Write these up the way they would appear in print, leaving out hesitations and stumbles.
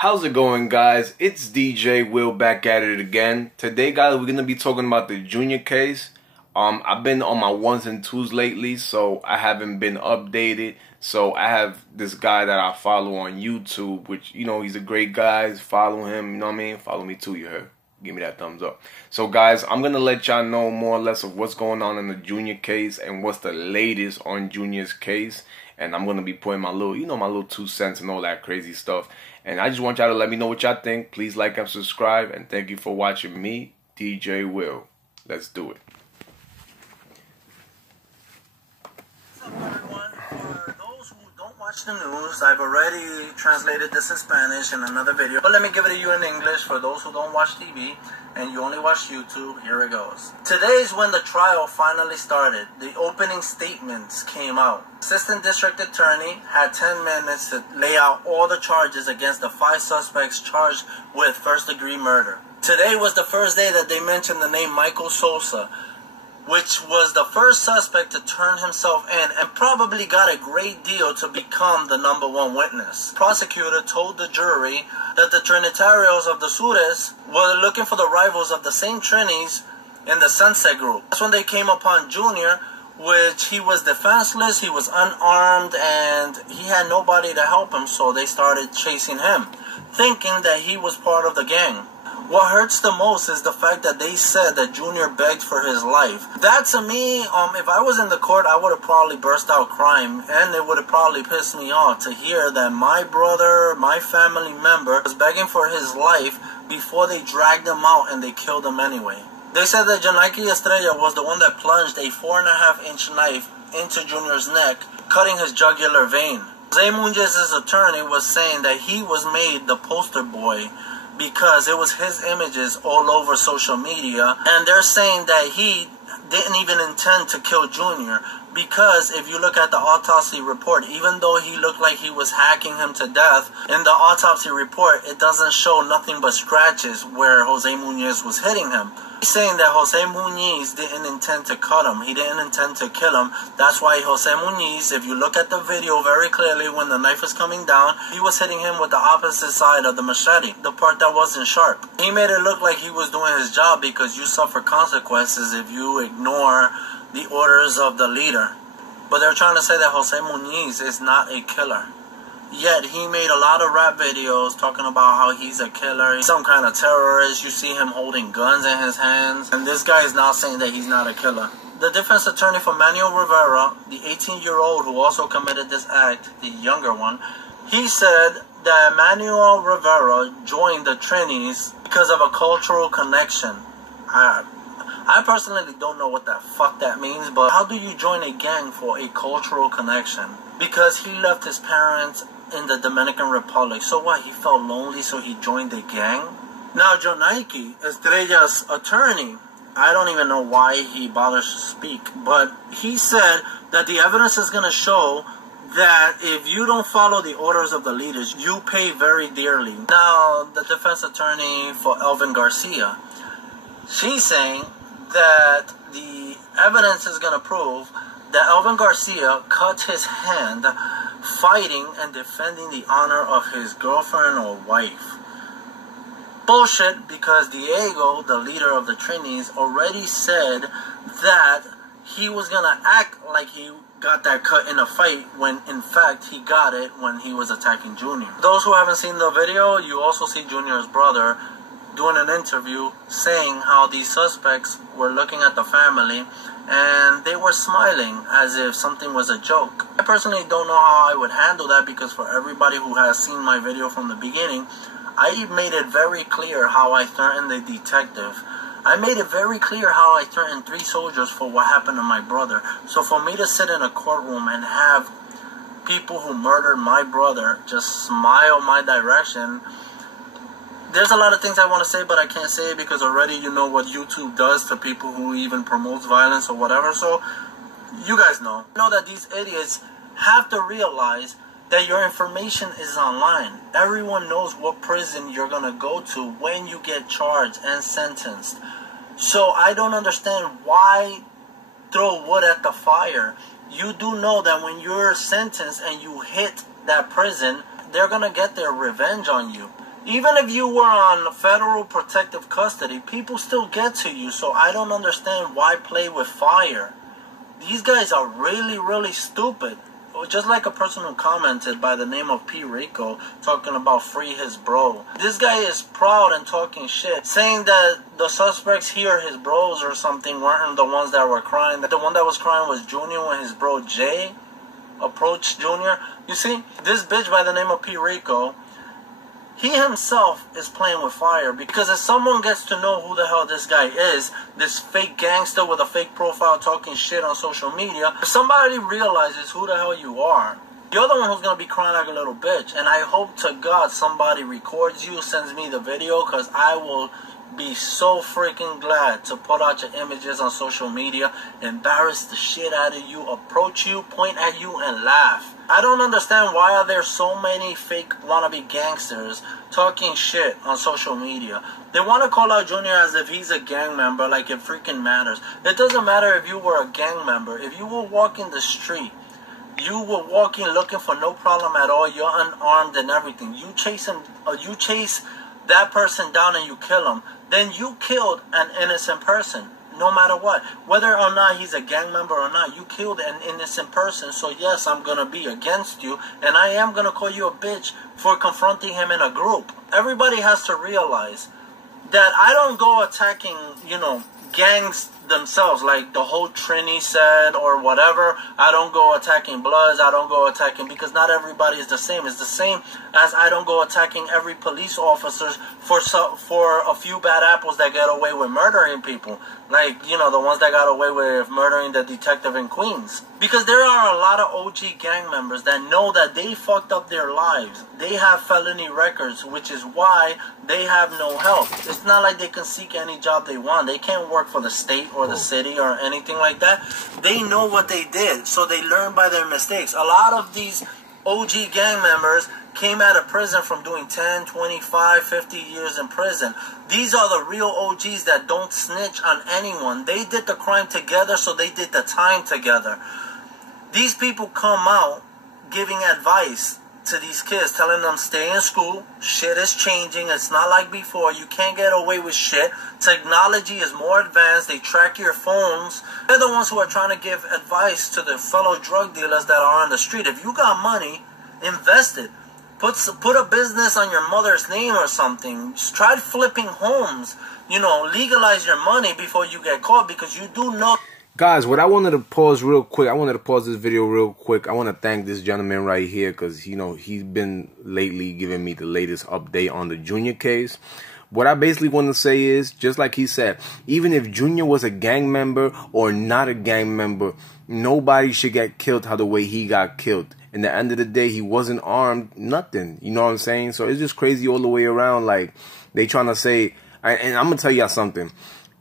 How's it going, guys? It's DJ Will back at it again. Today, guys, we're gonna be talking about the Junior case. I've been on my ones and twos lately, so I haven't been updated. So I have this guy that I follow on YouTube, which, you know, he's a great guy. Follow him, you know what I mean? Follow me too, you heard? Give me that thumbs up. So, guys, I'm gonna let y'all know more or less of what's going on in the Junior case and what's the latest on Junior's case. And I'm gonna be putting my little, my little 2 cents and all that crazy stuff. And I just want y'all to let me know what y'all think. Please like and subscribe. And thank you for watching me, DJ Will. Let's do it. What's up, everyone? For those who don't watch the news, I've already translated this in Spanish in another video. But let me give it to you in English for those who don't watch TV and you only watch YouTube. Here it goes. Today is when the trial finally started. The opening statements came out. Assistant District Attorney had 10 minutes to lay out all the charges against the 5 suspects charged with first-degree murder. Today was the first day that they mentioned the name Michael Sosa, which was the first suspect to turn himself in and probably got a great deal to become the #1 witness. Prosecutor told the jury that the Trinitarios of the Sures were looking for the rivals of the same Trinis in the Sunset Group. That's when they came upon Junior, which he was defenseless, he was unarmed, and he had nobody to help him, so they started chasing him, thinking that he was part of the gang. What hurts the most is the fact that they said that Junior begged for his life. That, to me, if I was in the court, I would have probably burst out crying, and it would have probably pissed me off to hear that my brother, my family member, was begging for his life before they dragged him out and they killed him anyway. They said that Janaiki Estrella was the one that plunged a 4.5-inch knife into Junior's neck, cutting his jugular vein. Jose Munez's attorney was saying that he was made the poster boy because it was his images all over social media, and they're saying that he didn't even intend to kill Junior, because if you look at the autopsy report, even though he looked like he was hacking him to death, in the autopsy report it doesn't show nothing but scratches where Jose Munez was hitting him. He's saying that Jose Munez didn't intend to cut him. He didn't intend to kill him. That's why Jose Munez, if you look at the video very clearly, when the knife is coming down, he was hitting him with the opposite side of the machete, the part that wasn't sharp. He made it look like he was doing his job, because you suffer consequences if you ignore the orders of the leader. But they're trying to say that Jose Munez is not a killer. Yet he made a lot of rap videos talking about how he's a killer, he's some kind of terrorist. You see him holding guns in his hands, and this guy is now saying that he's not a killer. The defense attorney for Manuel Rivera, the 18-year-old who also committed this act, the younger one, he said that Manuel Rivera joined the Trinis because of a cultural connection. I personally don't know what the fuck that means, but how do you join a gang for a cultural connection? Because he left his parents in the Dominican Republic. So what, he felt lonely, so he joined a gang? Now, Janaiki Estrella's attorney, I don't even know why he bothers to speak, but he said that the evidence is going to show that if you don't follow the orders of the leaders, you pay very dearly. Now, the defense attorney for Elvin Garcia, she's saying that the evidence is going to prove that Elvin Garcia cut his hand fighting and defending the honor of his girlfriend or wife. Bullshit, because Diego, the leader of the Trinis, already said that he was going to act like he got that cut in a fight, when in fact he got it when he was attacking Junior. Those who haven't seen the video, you also see Junior's brother doing an interview saying how these suspects were looking at the family and they were smiling as if something was a joke. I personally don't know how I would handle that, because for everybody who has seen my video from the beginning, I made it very clear how I threatened the detective. I made it very clear how I threatened 3 soldiers for what happened to my brother. So for me to sit in a courtroom and have people who murdered my brother just smile my direction, there's a lot of things I want to say, but I can't say it because already you know what YouTube does to people who even promotes violence or whatever. So you guys know that these idiots have to realize that your information is online. Everyone knows what prison you're going to go to when you get charged and sentenced. So I don't understand why throw wood at the fire. You do know that when you're sentenced and you hit that prison, they're going to get their revenge on you. Even if you were on federal protective custody, people still get to you. So I don't understand why play with fire. These guys are really, really stupid. Just like a person who commented by the name of P. Rico talking about free his bro. This guy is proud and talking shit, saying that the suspects here, his bros or something, weren't the ones that were crying. That the one that was crying was Junior when his bro Jay approached Junior. You see, this bitch by the name of P. Rico, he himself is playing with fire, because if someone gets to know who the hell this guy is, this fake gangster with a fake profile talking shit on social media, if somebody realizes who the hell you are, you're the one who's going to be crying like a little bitch. And I hope to God somebody records you, sends me the video, because I will be so freaking glad to put out your images on social media, embarrass the shit out of you, approach you, point at you, and laugh. I don't understand why are there so many fake wannabe gangsters talking shit on social media. They want to call out Junior as if he's a gang member, like it freaking matters. It doesn't matter if you were a gang member. If you were walking the street, you were walking looking for no problem at all, you're unarmed and everything, you chase that person down and you kill him, then you killed an innocent person. No matter what, whether or not he's a gang member or not, you killed an innocent person. So yes, I'm going to be against you, and I am going to call you a bitch for confronting him in a group. Everybody has to realize that I don't go attacking, gangs themselves, like the whole Trini said or whatever. I don't go attacking Bloods. I don't go attacking, because not everybody is the same. It's the same as I don't go attacking every police officer for a few bad apples that get away with murdering people, like the ones that got away with murdering the detective in Queens. Because there are a lot of OG gang members that know that they fucked up their lives. They have felony records, which is why they have no help. It's not like they can seek any job they want. They can't work for the state or the city or anything like that. They know what they did, so they learn by their mistakes. A lot of these OG gang members came out of prison from doing 10, 25, 50 years in prison. These are the real OGs that don't snitch on anyone. They did the crime together, so they did the time together. These people come out giving advice to these kids, telling them stay in school, shit is changing, it's not like before, you can't get away with shit, technology is more advanced, they track your phones. They're the ones who are trying to give advice to the fellow drug dealers that are on the street. If you got money, invest it. Put a business on your mother's name or something. Just try flipping homes. Legalize your money before you get caught, because you do know. Guys, what I wanted to pause real quick, I wanted to pause this video real quick. I want to thank this gentleman right here, because, he's been lately giving me the latest update on the Junior case. What I basically want to say is, just like he said, even if Junior was a gang member or not a gang member, nobody should get killed how the way he got killed. In the end of the day, he wasn't armed, nothing. You know what I'm saying? So it's just crazy all the way around. Like, they trying to say, and I'm going to tell y'all something.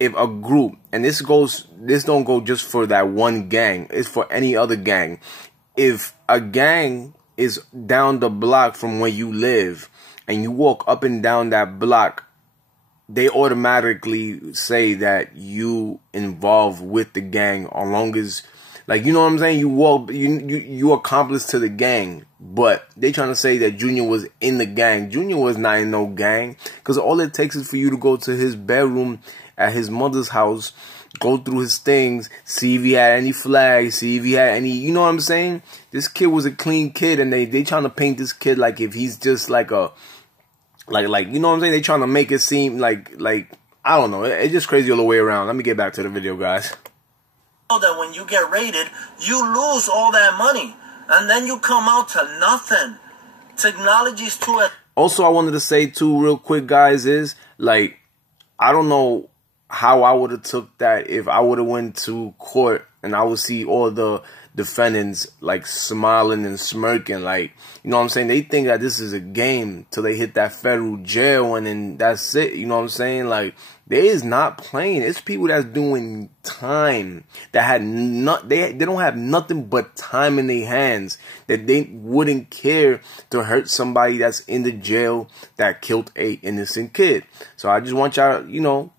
If a group, and this don't go just for that one gang, it's for any other gang. If a gang is down the block from where you live, and you walk up and down that block, they automatically say that you involved with the gang, as long as, like, you know what I'm saying? You accomplice to the gang. But they trying to say that Junior was in the gang. Junior was not in no gang, because all it takes is for you to go to his bedroom at his mother's house, go through his things, see if he had any flags, see if he had any, you know what I'm saying? This kid was a clean kid, and they trying to paint this kid like if he's just like a, like you know what I'm saying? They trying to make it seem like I don't know. It's just crazy all the way around. Let me get back to the video, guys. That when you get raided, you lose all that money, and then you come out to nothing. Technology's too. Also, I wanted to say too, real quick, guys, is like, I don't know how I would have took that if I would have went to court and I would see all the defendants like smiling and smirking, like, you know what I'm saying? They think that this is a game till they hit that federal jail, and then that's it. You know what I'm saying? Like, they is not playing. It's people that's doing time that had they don't have nothing but time in their hands, that they wouldn't care to hurt somebody that's in the jail that killed a innocent kid. So I just want y'all,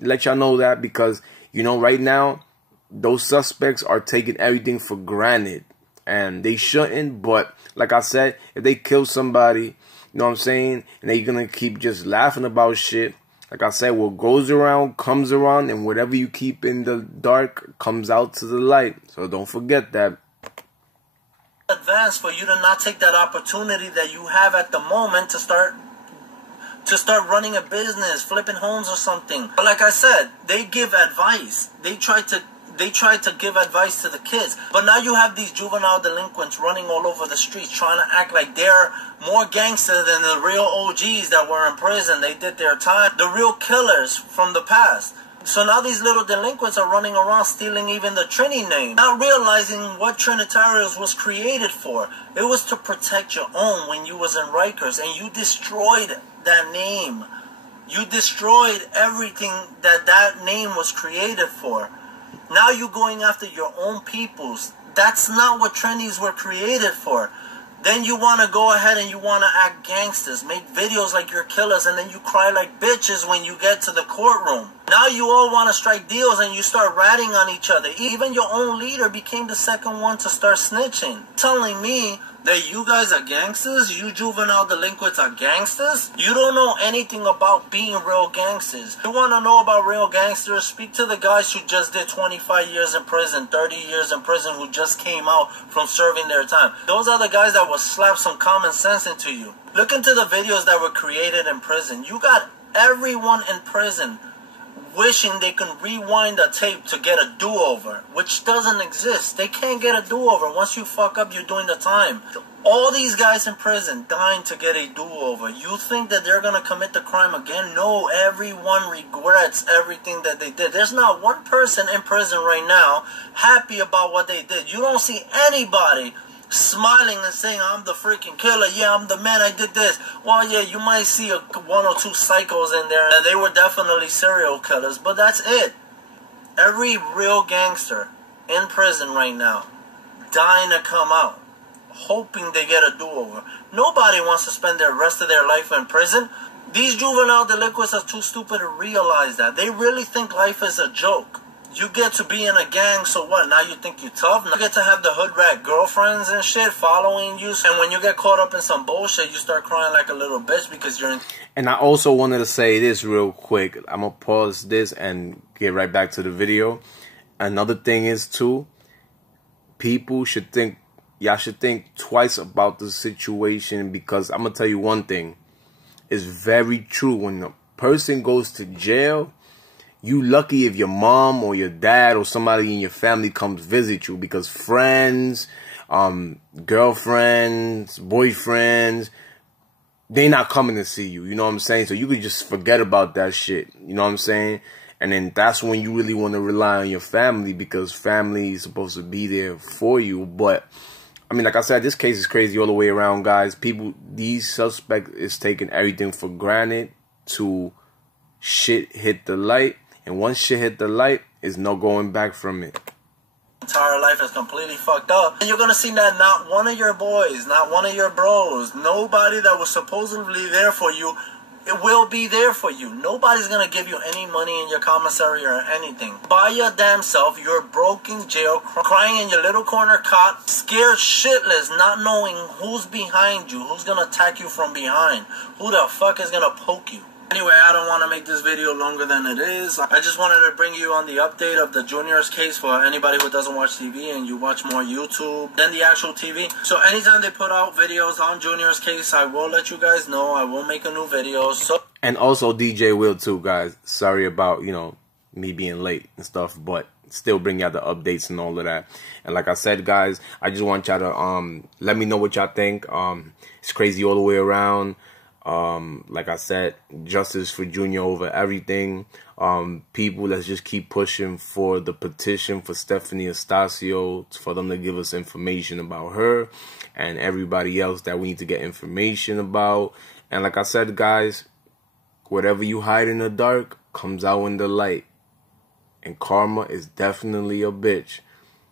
let y'all know that, because, right now, those suspects are taking everything for granted, and they shouldn't. But like I said, if they kill somebody, You know what I'm saying? And then you're going to keep just laughing about shit. Like I said, what goes around comes around, and whatever you keep in the dark comes out to the light. So don't forget that. Advance for you to not take that opportunity that you have at the moment to start running a business, flipping homes or something. But like I said, they give advice. They try to give advice to the kids. But now you have these juvenile delinquents running all over the streets trying to act like they're more gangster than the real OGs that were in prison. They did their time. The real killers from the past. So now these little delinquents are running around stealing even the Trini name. Not realizing what Trinitarios was created for. It was to protect your own when you was in Rikers. And you destroyed that name. You destroyed everything that name was created for. Now you're going after your own peoples. That's not what Trinis were created for. Then you want to go ahead and you want to act gangsters, make videos like you're killers, and then you cry like bitches when you get to the courtroom. Now you all want to strike deals and you start ratting on each other. Even your own leader became the second one to start snitching. Telling me that you guys are gangsters? You juvenile delinquents are gangsters? You don't know anything about being real gangsters. You want to know about real gangsters? Speak to the guys who just did 25 years in prison, 30 years in prison, who just came out from serving their time. Those are the guys that will slap some common sense into you. Look into the videos that were created in prison. You got everyone in prison wishing they can rewind a tape to get a do-over, which doesn't exist. They can't get a do-over. Once you fuck up, you're doing the time. All these guys in prison dying to get a do-over. You think that they're going to commit the crime again? No, everyone regrets everything that they did. There's not one person in prison right now happy about what they did. You don't see anybody smiling and saying, I'm the freaking killer. Yeah, I'm the man. I did this. Well, yeah, you might see one or two psychos in there. And they were definitely serial killers. But that's it. Every real gangster in prison right now, dying to come out, hoping they get a do-over. Nobody wants to spend the rest of their life in prison. These juvenile delinquents are too stupid to realize that. They really think life is a joke. You get to be in a gang, so what? Now you think you're tough? Now you get to have the hood rat girlfriends and shit following you. And when you get caught up in some bullshit, you start crying like a little bitch because you're in... And I also wanted to say this real quick. I'm going to pause this and get right back to the video. Another thing is, too, people should think... Y'all should think twice about the situation, because I'm going to tell you one thing. It's very true. When a person goes to jail, you lucky if your mom or your dad or somebody in your family comes visit you, because friends, girlfriends, boyfriends, they not coming to see you. You know what I'm saying? So you could just forget about that shit. You know what I'm saying? And then that's when you really want to rely on your family, because family is supposed to be there for you. But I mean, like I said, this case is crazy all the way around, guys. These suspects is taking everything for granted to shit hit the light. And once shit hit the light, there's no going back from it. Entire life is completely fucked up. And you're going to see that not one of your boys, not one of your bros, nobody that was supposedly there for you, it will be there for you. Nobody's going to give you any money in your commissary or anything. By your damn self, you're broke in jail, crying in your little corner cot, scared shitless, not knowing who's behind you, who's going to attack you from behind, who the fuck is going to poke you. Anyway, I don't want to make this video longer than it is. I just wanted to bring you on the update of the Junior's case for anybody who doesn't watch TV and you watch more YouTube than the actual TV. So anytime they put out videos on Junior's case, I will let you guys know. I will make a new video. And also DJ Will too, guys. Sorry about, you know, me being late and stuff, but still bring y'all the updates and all of that. And like I said, guys, I just want y'all to let me know what y'all think. It's crazy all the way around. Like I said, justice for Junior over everything. People, let's just keep pushing for the petition for Stephanie Astacio, for them to give us information about her and everybody else that we need to get information about. And like I said, guys, whatever you hide in the dark comes out in the light. And karma is definitely a bitch.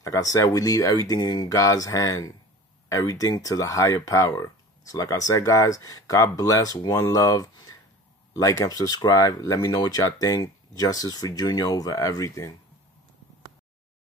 Like I said, we leave everything in God's hand. Everything to the higher power. So like I said, guys, God bless, one love, like and subscribe. Let me know what y'all think. Justice for Junior over everything.